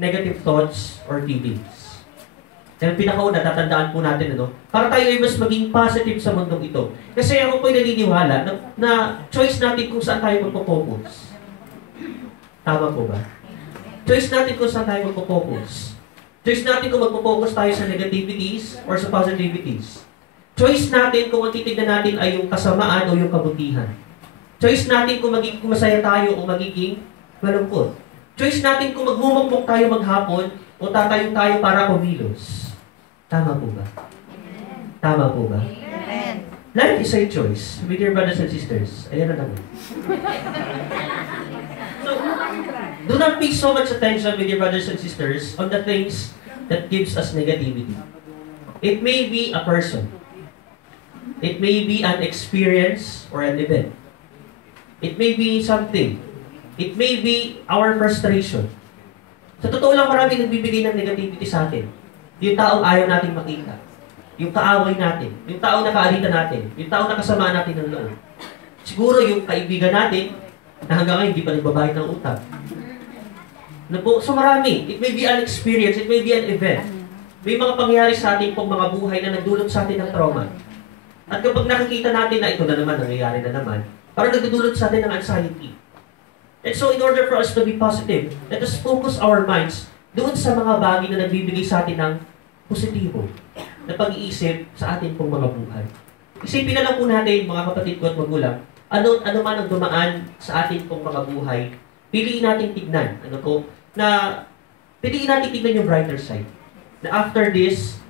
negative thoughts or feelings. Kaya pinakauna, tatandaan po natin, para tayo ay mas maging positive sa mundong ito. Kasi ako po'y naniniwala na choice natin kung saan tayo magpo-focus. Tama po ba? Choice natin kung saan tayo magpo-focus. Choice natin kung magpo-focus tayo sa negativities or sa positivities. Choice natin kung ang titignan natin ay yung kasamaan o yung kabutihan. Choice natin kung magiging masaya tayo o magiging malungkot. Choice natin kung magmumukmuk tayo maghapon o tatayo tayo para kumilos. Tama po ba? Tama po ba? Life is a choice. With your brothers and sisters. Ayan na naman. So, do not pay so much attention with your brothers and sisters on the things that gives us negativity. It may be a person. It may be an experience or an event. It may be something. It may be our frustration. Sa totoo lang, maraming nagbibigay ng negativity sa atin. Yung taong ayaw natin makita. Yung kaaway natin. Yung taong nakaalita natin. Yung taong nakasamaan natin ng loob. Siguro yung kaibigan natin na hanggang ngayon hindi pa nagbabayad ng utang. So marami. It may be an experience. It may be an event. May mga pangyayari sa atin pong mga buhay na nagdulot sa atin ng trauma. At kapag nakikita natin na ito na naman, nangyayari na naman, parang nagdudulot sa atin ng anxiety. And so, in order for us to be positive, let us focus our minds doon sa mga bagay na nagbibigay sa atin ng positibo na pag-iisip sa ating pong mga buhay. Isipin na lang po natin, mga kapatid ko at magulang, ano man ang dumaan sa ating pong mga buhay, piliin natin tignan. Piliin natin tignan yung brighter side. Na after this,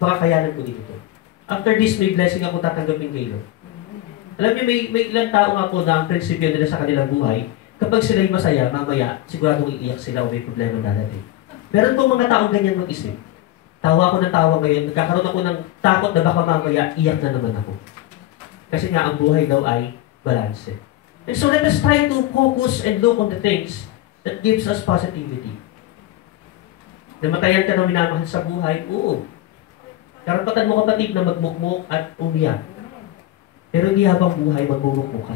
makakayanan ko dito. After this, may blessing ako tatanggapin kayo. Alam niyo, may ilang tao nga po na ang prinsipyo nila sa kanilang buhay, kapag sila'y masaya, mamaya, siguradong iiyak sila o may problema dadating. Meron pong mga taong ganyan mag-isip. Tawa ako ng tawa ngayon, nagkakaroon ako ng takot na baka mamaya, iyak na naman ako. Kasi nga, ang buhay daw ay balanse. And so let us try to focus and look on the things that gives us positivity. Namatayan ka ng minamahal sa buhay? Oo. Karapatan mo kapatid na magmukmuk at umiyak. Pero hindi habang buhay magmumukmuk ka.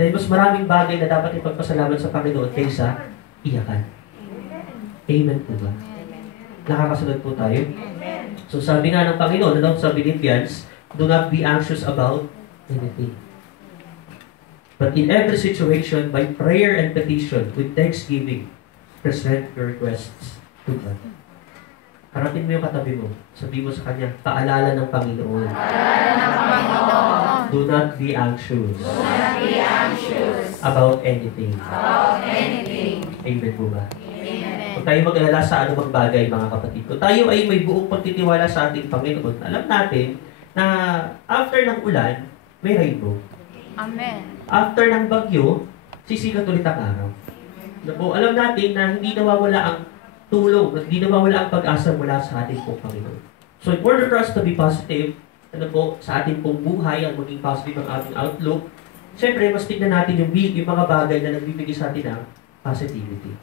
Dahil mas maraming bagay na dapat ipagpasalamat sa Panginoon kaysa iyakan. Amen po ba? Nakakasunod po tayo? So sabi nga ng Panginoon, sa Philippians, do not be anxious about anything. But in every situation, by prayer and petition, with thanksgiving, present your requests to God. Harapin mo yung katabi mo. Sabi mo sa kanya, paalala ng Panginoon. Paalala ng Panginoon. Do not be anxious. Do not be anxious about anything. about anything. Amen po ba? Amen. Kung tayo mag-alala sa anumang bagay, mga kapatid ko, tayo ay may buong pagtitiwala sa ating Panginoon. Alam natin na after ng ulan, may rainbow. Amen. After ng bagyo, sisikat ulit ang araw. Alam natin na hindi nawawala ang tulong, hindi nawawala ang pag-asa mula sa ating pong Panginoon. So in order for us to be positive, sa ating pong buhay, ang maging positive ang ating outlook, siyempre, mas tignan natin yung mga bagay na nagbibigay sa atin ng positivity.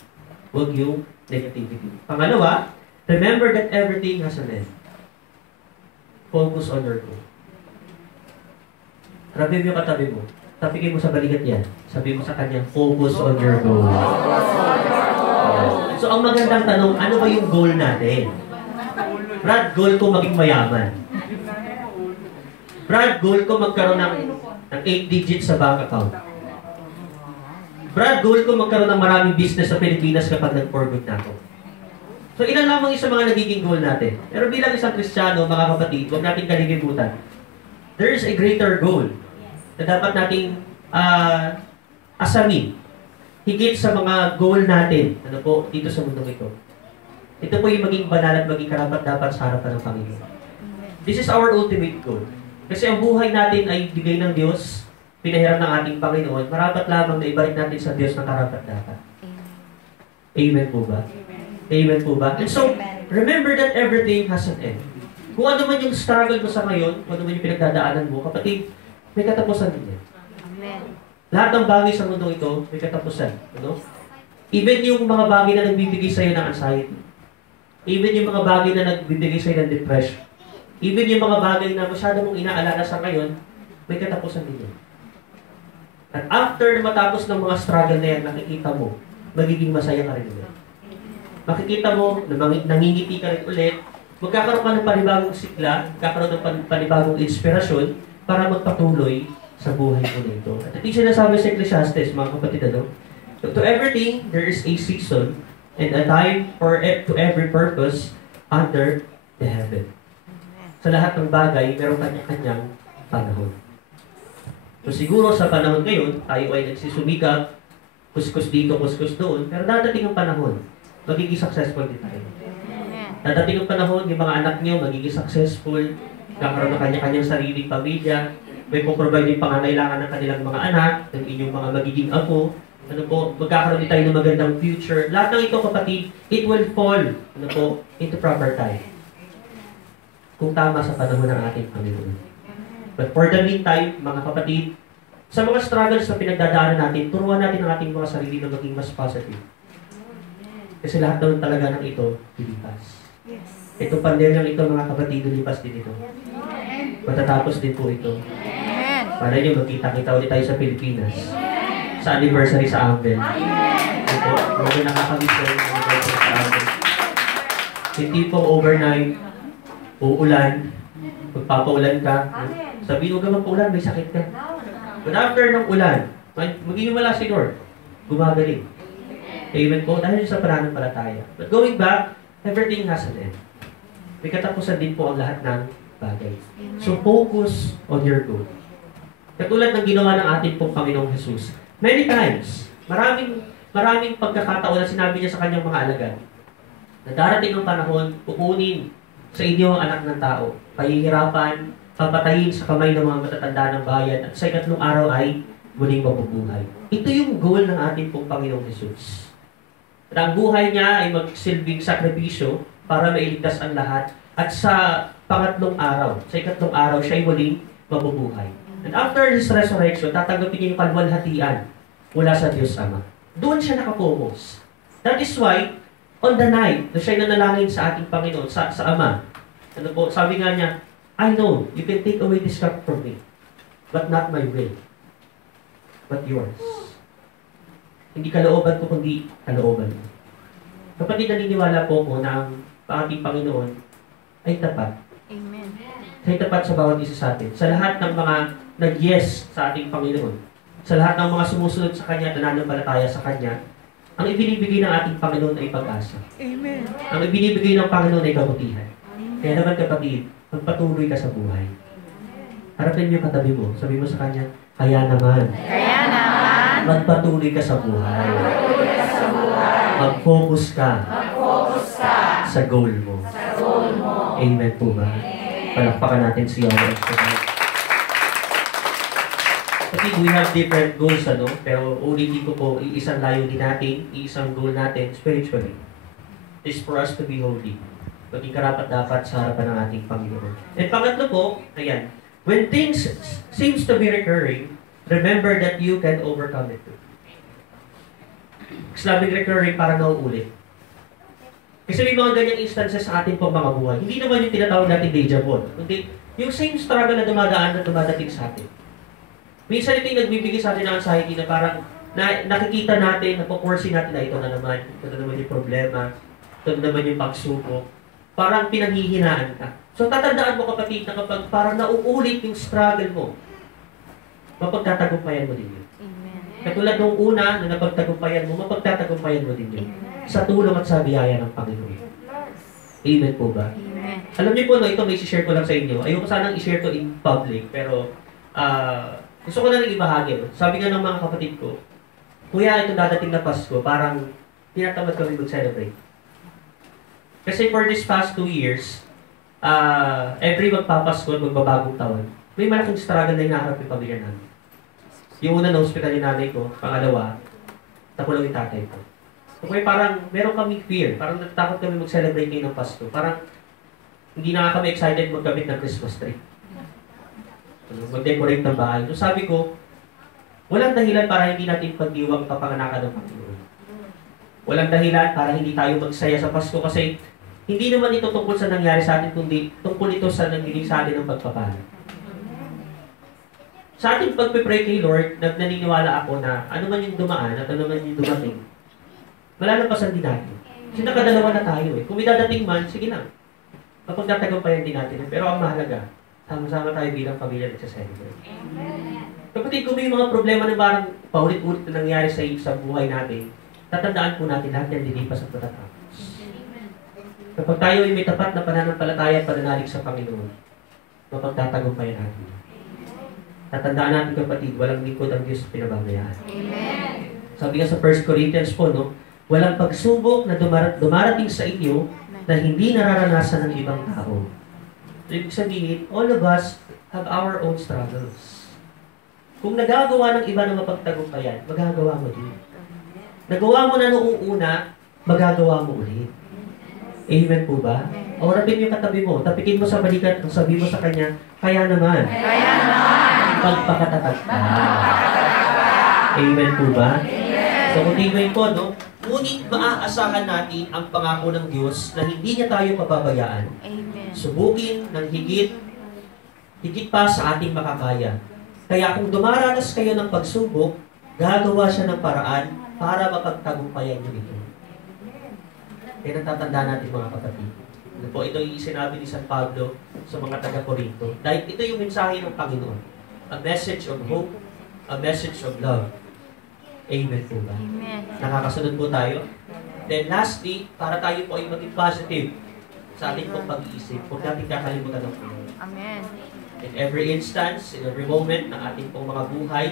Huwag yung negativity. Pangalawa, remember that everything has an end. Focus on your goal. Rabi mo yung katabi mo. Tapikin mo sa balikat yan. Sabi mo sa kanya, focus on your goal. So, ang magandang tanong, ano ba yung goal natin? Brad, goal ko maging mayaman. Brad, goal ko magkaroon ng 8 digits sa bank account. Brad, goal ko magkaroon ng maraming business sa Pilipinas kapag nag-for good na ako. So, ilan lamang yung sa mga nagiging goal natin. Pero bilang isang Kristiyano, mga kapatid, huwag natin kalilimutan. There is a greater goal na dapat nating asamin. Higit sa mga goal natin, dito sa mundong ito. Ito po yung maging banal at maging karapat-dapat sa harapan ng Panginoon. This is our ultimate goal. Kasi ang buhay natin ay bigay ng Diyos, pinahiram ng ating Panginoon, marapat lamang na ibalik natin sa Diyos na karapat-dapat. Amen po ba? Amen po ba? And so, remember that everything has an end. Kung ano man yung struggle mo sa ngayon, kung ano man yung pinagdadaanan mo, kapatid, may katapusan din yan. Amen. Lahat ng bagay sa mundo ito, may katapusan. Even yung mga bagay na nagbibigay sa'yo ng anxiety. Even yung mga bagay na nagbibigay sa'yo ng depression. Even yung mga bagay na masyado mong inaalala sa ngayon, may katapusan din yan. At after na matapos ng mga struggle na yan, nakikita mo, magiging masaya ka rin ulit. makikita mo na nangingiti ka rin ulit, magkakaroon ka ng panibagong sigla, magkakaroon ng panibagong inspirasyon para magpatuloy sa buhay mo nito. At ito yung sinasabi sa Ecclesiastes, mga kapatid, ano? To everything, there is a season and a time to every purpose under the heaven. Sa lahat ng bagay, meron kanya-kanyang panahon. So siguro sa panahon ngayon, tayo ay nagsusumikap, kuskus dito, kuskus doon, pero dadating ang panahon, magiging successful din tayo. Dadating ang panahon, yung mga anak nyo magiging successful, kakaroon ng kanya-kanyang sariling pamilya, may puprovide yung pangangailangan ng kanilang mga anak, ng inyong mga magiging apo, ano po, magkakaroon din tayo ng magandang future. Lahat ng ito, kapatid, it will fall, ano po, into proper time. Kung tama sa panahon ng ating Panginoon. But for the meantime, mga kapatid, sa mga struggles na pinagdadaanan natin, turuan natin ang ating mga sarili na maging mas positive. Kasi lahat naman talaga ng ito, lilipas. Itong pandemyang ito, mga kapatid, lilipas din ito. Matatapos din po ito. Para nyo, magkita-kita ulit tayo sa Pilipinas. Sa anniversary sa Ambel. Ito, mga nakakamiss ko yung anniversary sa Ambel. Hindi po overnight, uulan, magpapaulan ka. Sabihin mo ka paulan, may sakit ka. But after ng ulan, magiging wala si Lord. Gumagaling. Amen po, dahil sa pananampalataya. But going back, everything has an end. May katapusan din po ang lahat ng bagay. So focus on your goal. Katulad ng ginawa ng ating pong Panginoong Jesus. Many times, maraming pagkakataon na sinabi niya sa kanyang mga alagad na darating ang panahon, kukunin sa inyo ang anak ng tao, pahihirapan, papatayin sa kamay ng mga matatanda ng bayan, at sa ikatlong araw ay muling mabubuhay. Ito yung goal ng ating pong Panginoong Jesus. Na ang buhay niya ay magsilbing sakripisyo para mailigtas ang lahat, at sa pangatlong araw, sa ikatlong araw, siya ay muling mabubuhay. And after His resurrection, tatanggapin niya yung kalwalhatian mula sa Diyos Ama. Doon siya nakapokus. That is why, on the night na siya'y nanalangin sa ating Panginoon, sa Ama, ano po, sabi nga niya, I know, you can take away this cup from me, but not my will, but yours. Hindi kalooban ko, kundi kalooban mo. Kapatid, naniniwala po ko na ang ating Panginoon ay tapat. Amen. Ay tapat sa bawat isa sa atin. Sa lahat ng mga nag-yes sa ating Panginoon, sa lahat ng mga sumusunod sa Kanya, nananampalataya sa Kanya, ang ibinibigay ng ating Panginoon ay pag-asa. Amen. Ang ibinibigay ng Panginoon ay kabutihan. Kaya naman, kapatid, magpatuloy ka sa buhay. Harapin niyo katabi mo. Sabi mo sa Kanya, kaya naman. Kaya naman. Magpatuloy ka sa buhay. Mag-focus ka. Sa goal mo. Amen po ba? Palakpakan natin si Yahweh. Kasi we have different goals, ano? Pero ulitin ko po, iisang layunin natin, iisang goal natin spiritually is for us to be holy. Maging karapat-dapat sa harapan ng ating Panginoon. And pangatlo po, ayan, when things seems to be recurring, remember that you can overcome it too. Kasi labing recurring, parang nauulit. Kasi may mga ganyang instances sa ating pong mga buhay. Hindi naman yung tinatawag natin deja vu, kundi yung same struggle na dumadaan at dumadating sa atin. Minsan ito yung nagbibigay sa atin ng anxiety na parang nakikita natin, napoporsi natin na ito na naman yung problema, ito na naman yung pagsubok. Parang pinanghihinaan ka. So tatandaan mo, kapatid, na kapag parang nauulit yung struggle mo, mapagtatagumpayan mo din yun. Katulad nung una na napagtagumpayan mo, mapagtatagumpayan mo din yun. Sa tulong at sa biyaya ng Panginoon. Amen po ba? Amen. Alam niyo po, no, ito may share ko lang sa inyo. Ayoko sanang i-share to in public, pero gusto ko na rin ibahagi. No? Sabi nga ng mga kapatid ko, Kuya, itong dadating na Pasko, parang tinatamad kami mag-celebrate. Kasi for this past 2 years, every magpapasko at magbabagong taon, may malaking struggle na hinaharap yung pamilya namin. Yung una na hospital yung nanay ko, pangalawa, nakulong yung tatay ko. So parang meron kaming fear, parang natatakot kami mag-celebrate ngayon ng Pasko. Parang hindi na kami excited magkabit ng Christmas tree. Mag-decorate ng bahay. So sabi ko, walang dahilan para hindi natin pagdiwang kapanganakan ng Panginoon. Walang dahilan para hindi tayo magsaya sa Pasko kasi hindi naman ito tungkol sa nangyari sa atin, kundi tungkol ito sa nangyari sa atin ng pagpapala. Sa ating pagpipray kay Lord, naniniwala ako na ano man yung dumaan at ano man yung dumating, malalampasan din natin. Kasi nakadalawa na tayo eh. Kung may dadating man, sige lang. Mapagtatagumpayan din natin. Pero ang mahalaga, sama-sama tayo bilang pamilya nagsaselebrate. Kapatid, kung may mga problema na parang paulit-ulit na nangyari sa buhay natin, tatandaan po natin lahat yan dilipas at matatapos. Kapag tayo ay may tapat na pananampalataya at pananalig sa Panginoon, mapagtatagumpayan natin. Tatandaan natin kapatid, walang lingkod ang Diyos pinababayaan. Amen. Sabi nga sa 1 Corinthians po, no, walang pagsubok na dumarating sa inyo na hindi nararanasan ng ibang tao. So, ibig sabihin, all of us have our own struggles. Kung nagagawa ng iba na mapagtagumpayan, magagawa mo din. Nagawa mo na noong una, magagawa mo ulit. Amen po ba? O rapin yung katabi mo, tapikin mo sa balikat, kung sabi mo sa kanya, kaya naman. Kaya naman. Pagpakatatag ka. Amen po ba? So, continuing po, no? Ngunit maaasahan natin ang pangako ng Diyos na hindi niya tayo pababayaan. Amen. Subukin ng higit pa sa ating makakaya. Kaya kung dumaranas kayo ng pagsubok, gagawa siya ng paraan para mapagtagumpayan niyo ito. Kaya natatandaan natin mga kapatid. Ano po, ito yung sinabi ni San Pablo sa mga taga-Corinto. Dahil ito yung mensahe ng Panginoon. A message of hope, a message of love. Amen po ba? Amen. Nakakasunod po tayo. Then lastly, para tayo po ay maging positive sa ating pong pag-iisip, huwag natin kakalimutan ng Panginoon. Amen. In every instance, in every moment ng ating pong mga buhay,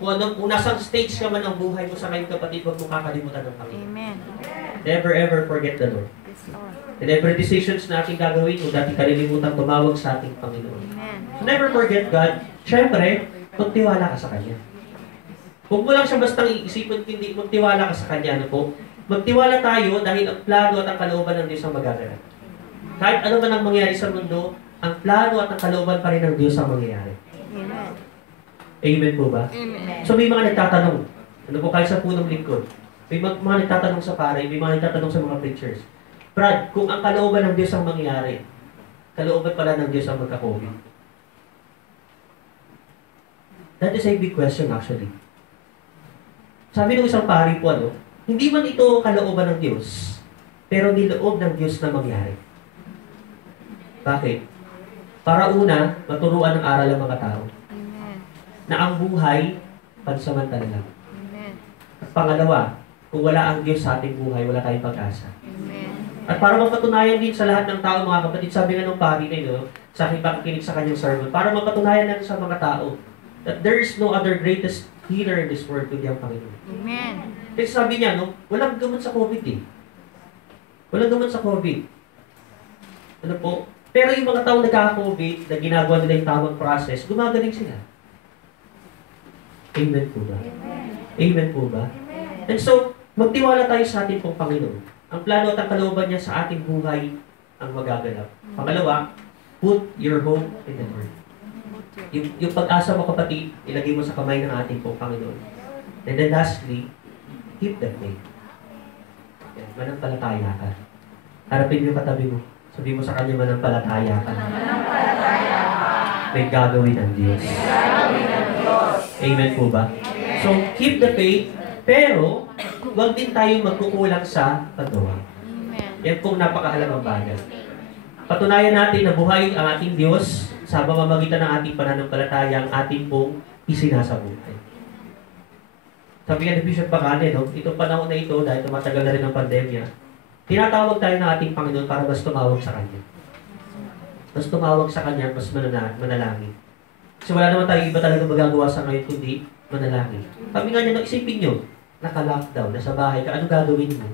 kung nasang stage ka man ang buhay mo sa ngayon kapatid, huwag mo kakalimutan ng Panginoon. Amen. Never ever forget the Lord. Yes, Lord. In every decisions na ating gagawin, huwag natin kalilimutan tumawag sa ating Panginoon. Amen. So never forget God. Siyempre, magtiwala ka sa Kanya. Huwag mo lang siya bastang iisipin, hindi magtiwala ka sa Kanya. Ano po? Magtiwala tayo dahil ang plano at ang kalooban ng Diyos ang magaganap. Kahit ano man ang mangyari sa mundo, ang plano at ang kalooban pa rin ng Diyos ang mangyayari. Amen. Amen po ba? Amen. So may mga nagtatanong, ano po kahit sa punong lingkod, may mga nagtatanong sa pare, may mga nagtatanong sa mga preachers, Brad, kung ang kalooban ng Diyos ang mangyayari, kalooban pala ng Diyos ang magka-COVID. That is a big question actually. Sabi ng isang pari po, hindi man ito kalooban ng Diyos, pero niloob ng Diyos na mangyari. Bakit? Para una, maturuan ng aral ang mga tao. Amen. Na ang buhay, pansamantala lang. Amen. At pangalawa, kung wala ang Diyos sa ating buhay, wala tayong pag-asa. Amen. At para mapatunayan din sa lahat ng tao, mga kapatid, sabi nga ng pari na sa aking pakikinig sa kanyang sermon, para mapatunayan natin sa mga tao that there is no other greatest healer in this world kundi ang Panginoon. Amen. Kasi sabi niya, walang gamot sa COVID eh. Walang gamot sa COVID. Ano po? Pero yung mga tao nagkaka-COVID, na ginagawa nila yung tamang process, gumagaling sila. Amen po ba? Amen po ba? And so, magtiwala tayo sa ating pong Panginoon. Ang plano at ang kalooban niya sa ating buhay ang magaganap. Pangalawa, put your hope in the Lord. Yung pag-asa mo kapatid, ilagay mo sa kamay ng ating pong Panginoon. And then lastly, keep the faith. Yan, manampalataya ka. Harapin mo yung katabi mo. Sabi mo sa kanya, manampalataya ka. Manampalataya ka. May gagawin ang Diyos. May gagawin ang Diyos. Amen po ba? So, keep the faith, pero huwag din tayong magkukulang sa paggawa. Amen. Yan pong napakahalagang bagay. Patunayan natin na buhay ang ating Diyos sa pamamagitan ng ating pananampalataya ang ating pong isinasabuhay. Sabi nga ni Bishop Bacane, itong panahon na ito, dahil tumatagal na rin ang pandemya, tinatawag tayo ng ating Panginoon para mas tumawag sa Kanya. Mas tumawag sa Kanya, mas manalangin. Kasi wala naman tayo iba talaga magagawa sa ngayon kundi manalangin. Sabi nga niya, isipin nyo, naka-lockdown, nasa bahay ka, anong gagawin mo?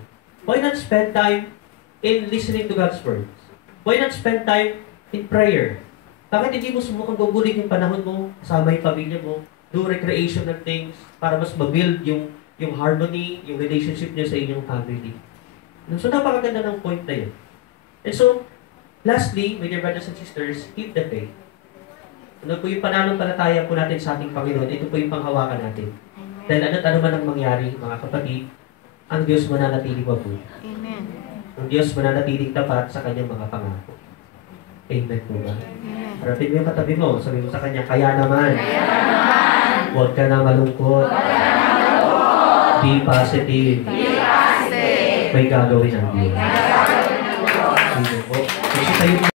Why not spend time in listening to God's words? Why not spend time in prayer? Bakit hindi mo subukang gugulit yung panahon mo, kasama yung pamilya mo, do recreation of things, para mas mag-build yung harmony, yung relationship niyo sa inyong family. So, napakaganda ng point na yun. And so, lastly, my dear brothers and sisters, keep the faith. Ano po yung pananampalataya po natin sa ating Panginoon, ito po yung panghawakan natin. Dahil ano man ang mangyari, mga kapatid, ang Diyos mananatiling mabuti. Amen. Ang Diyos mananatiling tapat sa kanyang mga pangako. Amen po ba? Amen. Harapin mo yung katabi mo, sabi mo sa kanya, kaya naman. Kaya naman. Huwag ka na malungkot. Huwag ka na malungkot. Be positive. Be positive. may gagawin ang Diyos. Sige po. Kasi tayo